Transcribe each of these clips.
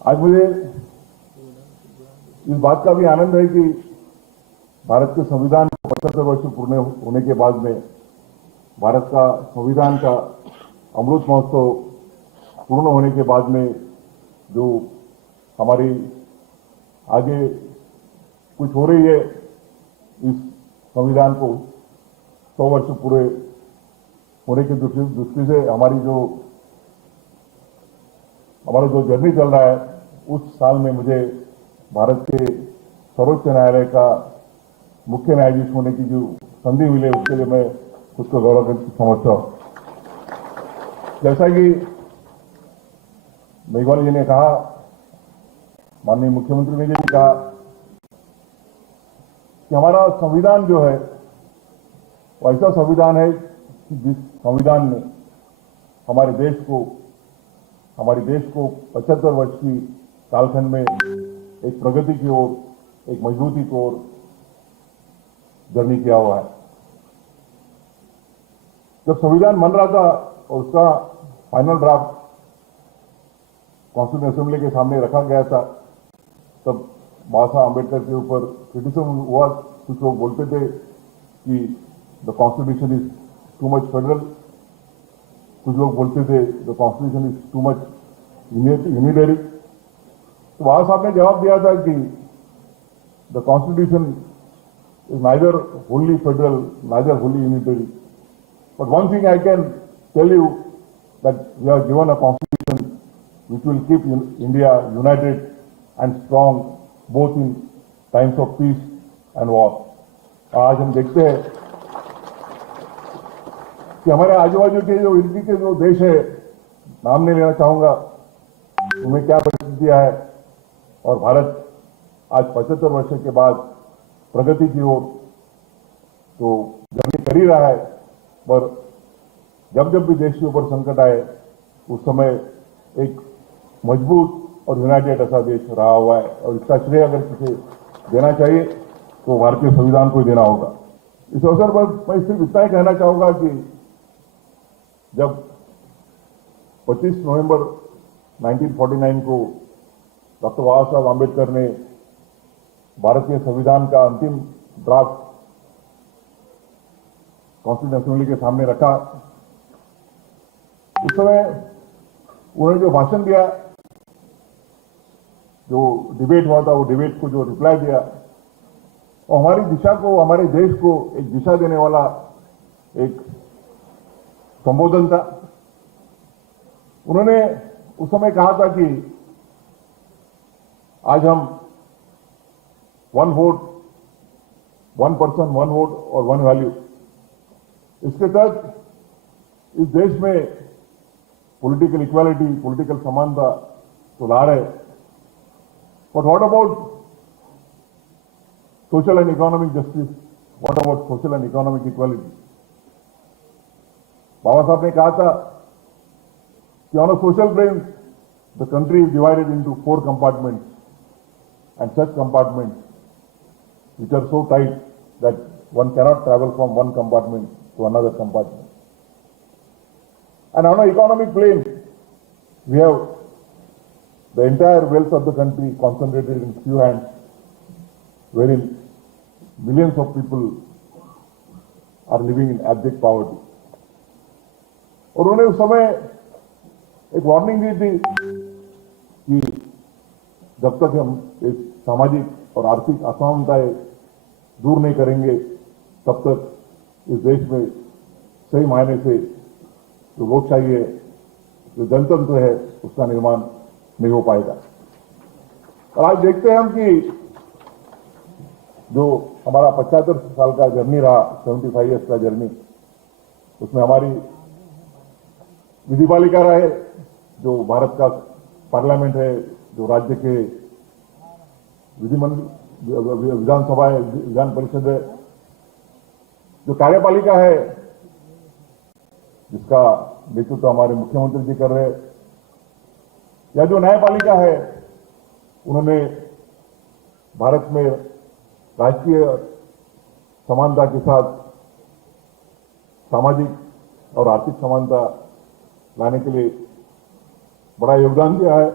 आज मुझे इस बात का भी आनंद है कि भारत के संविधान को 75 वर्ष पूर्ण होने के बाद में भारत का संविधान का अमृत महोत्सव पूर्ण होने के बाद में जो हमारी आगे कुछ हो रही है, इस संविधान को 100 वर्ष पूरे होने की दृष्टि से हमारा जो जर्नी चल रहा है, उस साल में मुझे भारत के सर्वोच्च न्यायालय का मुख्य न्यायाधीश होने की जो संधि मिली, उसके लिए मैं खुद को गौरव समझता हूं। जैसा कि मेघवाल जी ने कहा, माननीय मुख्यमंत्री ने भी कहा कि हमारा संविधान जो है वो ऐसा संविधान है कि जिस संविधान ने हमारे देश को 75 वर्ष की कालखंड में एक प्रगति की ओर, एक मजबूती की ओर जर्नी किया हुआ है। जब संविधान बन रहा था और उसका फाइनल ड्राफ्ट कॉन्स्टिट्यूशन असेंबली के सामने रखा गया था, तब बाबा साहब अम्बेडकर के ऊपर क्रिटिसिज्म हुआ। कुछ लोग बोलते थे कि the constitution is too much federal, कुछ लोग बोलते थे the constitution is too much unitary. तो बाबा साहब ने जवाब दिया था कि the constitution is neither wholly federal, neither wholly unitary, but one thing I can tell you that we are given a constitution which will keep India united and strong both in times of peace and war. आज हम देखते हैं कि हमारे आजू बाजू के जो इर्द के जो देश है, नाम नहीं लेना चाहूंगा, उनमें क्या परिस्थितियां है, और भारत आज 75 वर्ष के बाद प्रगति की ओर तो जर्नी कर ही रहा है। पर जब जब भी देश के ऊपर संकट आए, उस समय एक मजबूत और यूनाइटेड ऐसा देश रहा हुआ है, और इसका श्रेय अगर किसे देना चाहिए तो भारतीय संविधान को ही देना होगा। इस अवसर पर मैं सिर्फ इतना ही कहना चाहूंगा कि जब 25 नवंबर 1949 को डॉक्टर बाबा साहब आम्बेडकर ने भारतीय संविधान का अंतिम ड्राफ्ट कॉन्स्टिट्यूशन असेंबली के सामने रखा, उस समय उन्होंने जो भाषण दिया, जो डिबेट हुआ था, वो डिबेट को जो रिप्लाई दिया, और हमारी दिशा को, हमारे देश को एक दिशा देने वाला एक संबोधन था। उन्होंने उस समय कहा था कि आज हम 1 वोट, 1 पर्सन, 1 वोट और 1 वैल्यू, इसके तहत इस देश में पॉलिटिकल इक्वालिटी, पॉलिटिकल समानता तो ला रहे, but what about social and economic justice, what about social and economic equality. Baba Saheb ने कहा था कि on a social plane the country is divided into 4 compartments, and such compartments which are so tight that one cannot travel from one compartment to another compartment. And on an economic plane, we have the entire wealth of the country concentrated in few hands, wherein millions of people are living in abject poverty. और उन्होंने उस समय एक warning दी थी कि जब तक हम एक सामाजिक और आर्थिक असमानताएं दूर नहीं करेंगे, तब तक इस देश में सही मायने से जो लोकशाही है, जो जनतंत्र है, उसका निर्माण नहीं हो पाएगा। और आज देखते हैं हम कि जो हमारा 75 साल का जर्नी रहा, 75 ईयर्स का जर्नी, उसमें हमारी विधिपालिका रहे, जो भारत का पार्लियामेंट है, जो राज्य के विधानसभा है, विधान परिषद है, जो कार्यपालिका है, जिसका नेतृत्व हमारे मुख्यमंत्री जी कर रहे हैं, या जो न्यायपालिका है, उन्होंने भारत में राष्ट्रीय समानता के साथ सामाजिक और आर्थिक समानता लाने के लिए बड़ा योगदान दिया है।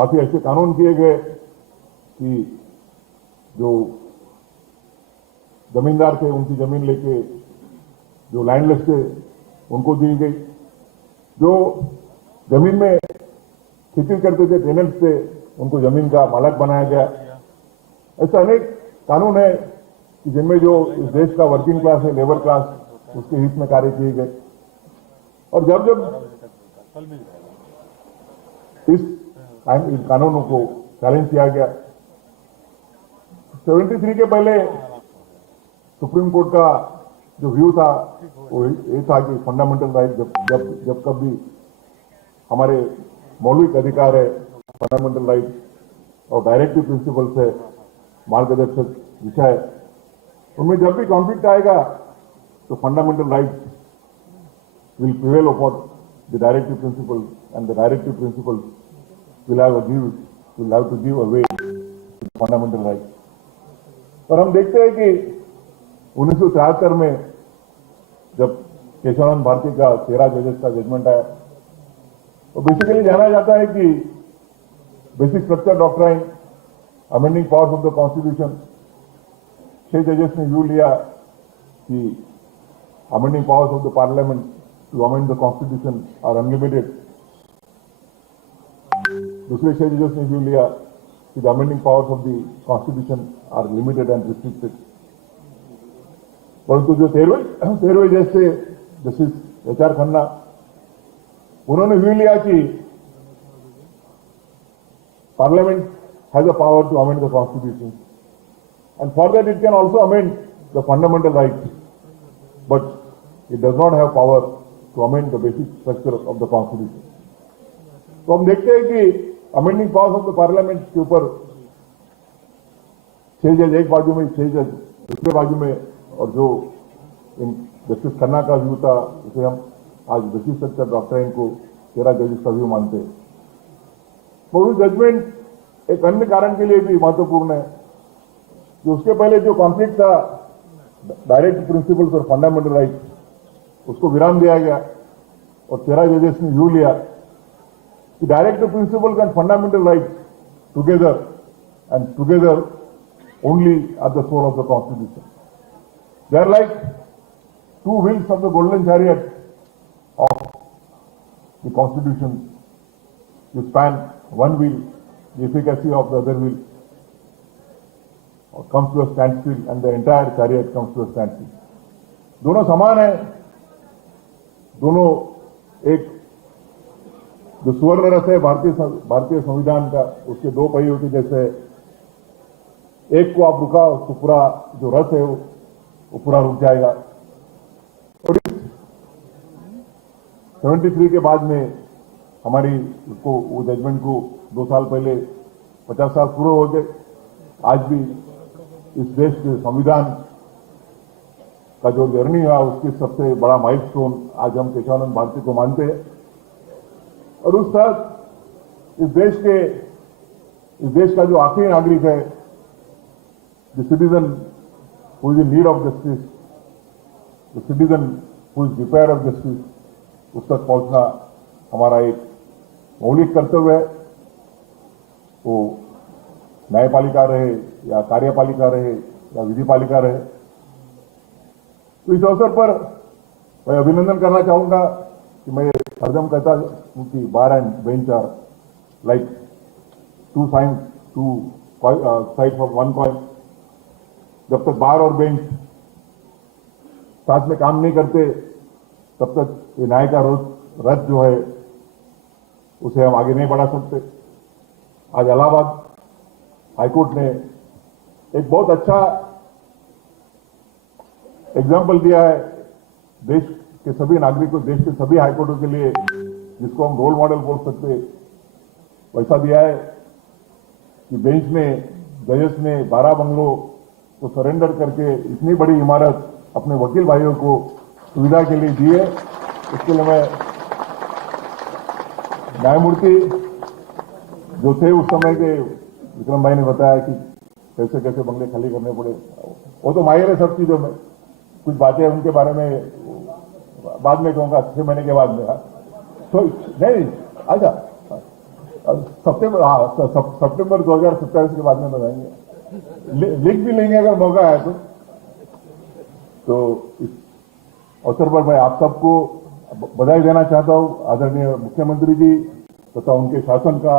काफी ऐसे कानून किए गए कि जो जमींदार थे उनकी जमीन लेके जो लैंडलेस थे उनको दी गई, जो जमीन में खेती करते थे टेनेंट्स थे उनको जमीन का मालक बनाया गया। ऐसे अनेक कानून है कि जिनमें जो इस देश का वर्किंग क्लास है, लेबर क्लास, उसके हित में कार्य किए गए। और जब जब इन कानूनों को चैलेंज किया गया, 73 के पहले सुप्रीम कोर्ट का जो व्यू था वो ये था कि फंडामेंटल राइट जब कभी हमारे मौलिक अधिकार है, फंडामेंटल राइट और डायरेक्टिव प्रिंसिपल्स है, मार्गदर्शक विषय, उनमें जब भी कॉन्फ्लिक्ट आएगा तो fundamental right will prevail upon the directive principles, and the directive principles will have to give away to fundamental rights. और हम देखते हैं कि 1973 में जब केशवानंद भारती का 13 जजेस का जजमेंट आया, तो बेसिकली जाना जाता है कि basic structure doctrine, amending powers of the constitution, 6 जजेस ने व्यू लिया कि amending powers of the parliament to amend the constitution are unlimited. दूसरे 6 जजेस ने व्यू लिया कि the amending powers of the constitution are limited and restricted. परंतु जो 13वें जज थे जस्टिस HR खन्ना, उन्होंने व्यू लिया कि parliament has a power to amend the constitution, and for that it can also amend the fundamental rights, but it does not have power to amend the basic structure of the constitution. तो हम देखते हैं कि amending powers of the parliament के ऊपर 6 जज एक बाजू में, 6 जज दूसरे बाजू में, और जो इन जस्टिस खन्ना का व्यू था उसे हम आज बेसिक स्ट्रक्चर डॉक्ट्राइन को 13 जजेस का व्यू मानते हैं। वो जजमेंट एक अन्य कारण के लिए भी महत्वपूर्ण है कि उसके पहले जो कॉन्फ्लिक्ट था डायरेक्ट प्रिंसिपल्स और फंडामेंटल राइट्स, उसको विराम दिया गया और 13 जजेस ने व्यू लिया कि direct principles and fundamental rights together only at the soul of the constitution. They are like two wheels of the golden chariot of the constitution. You span one wheel, the efficacy of the other wheel comes to a standstill, and the entire chariot comes to a standstill. दोनों समान है, दोनों एक जो सुवर्ण रथ है भारतीय संविधान का, उसके 2 पहिए होते, जैसे एक को आप रुकाओ तो पूरा जो रथ है वो पूरा रुक जाएगा। और इस 73 के बाद में हमारी उसको वो जजमेंट को 2 साल पहले 50 साल पूरे हो गए। आज भी इस देश के संविधान का जो जर्नी हुआ उसके सबसे बड़ा माइलस्टोन आज हम केशवानंद भारती को मानते हैं। और उस साथ इस देश का जो आखिरी नागरिक है, the citizen who is in need of justice, the citizen who is deprived of justice, उस तक पहुंचना हमारा एक मौलिक कर्तव्य है। वो न्यायपालिका रहे या कार्यपालिका रहे या विधिपालिका रहे। तो इस अवसर पर मैं अभिनंदन करना चाहूंगा कि मैं हरदम कहता हूं कि bar and bench are like two sides of one coin. जब तक बार और बेंच साथ में काम नहीं करते तब तक ये न्याय का रथ जो है उसे हम आगे नहीं बढ़ा सकते। आज इलाहाबाद हाईकोर्ट ने एक बहुत अच्छा एग्जाम्पल दिया है देश के सभी नागरिकों, देश के सभी हाईकोर्टों के लिए, जिसको हम रोल मॉडल बोल सकते, वैसा दिया है कि बेंच ने, जजेस ने 12 बंगलों को सरेंडर करके इतनी बड़ी इमारत अपने वकील भाइयों को सुविधा के लिए दी है। इसके लिए मैं न्यायमूर्ति जो थे उस समय के विक्रम भाई ने बताया कि कैसे कैसे बंगले खाली करने पड़े, वो तो माहिर है सब चीजों में। कुछ बातें उनके बारे में बाद में कहूंगा 6 महीने के बाद में। तो नहीं आजा सितंबर, हाँ, सितंबर 2027 के बाद में बताएंगे, लिख भी लेंगे अगर मौका आया तो इस अवसर पर मैं आप सबको बधाई देना चाहता हूं, आदरणीय मुख्यमंत्री जी तथा उनके शासन का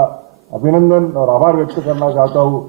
अभिनंदन और आभार व्यक्त करना चाहता हूं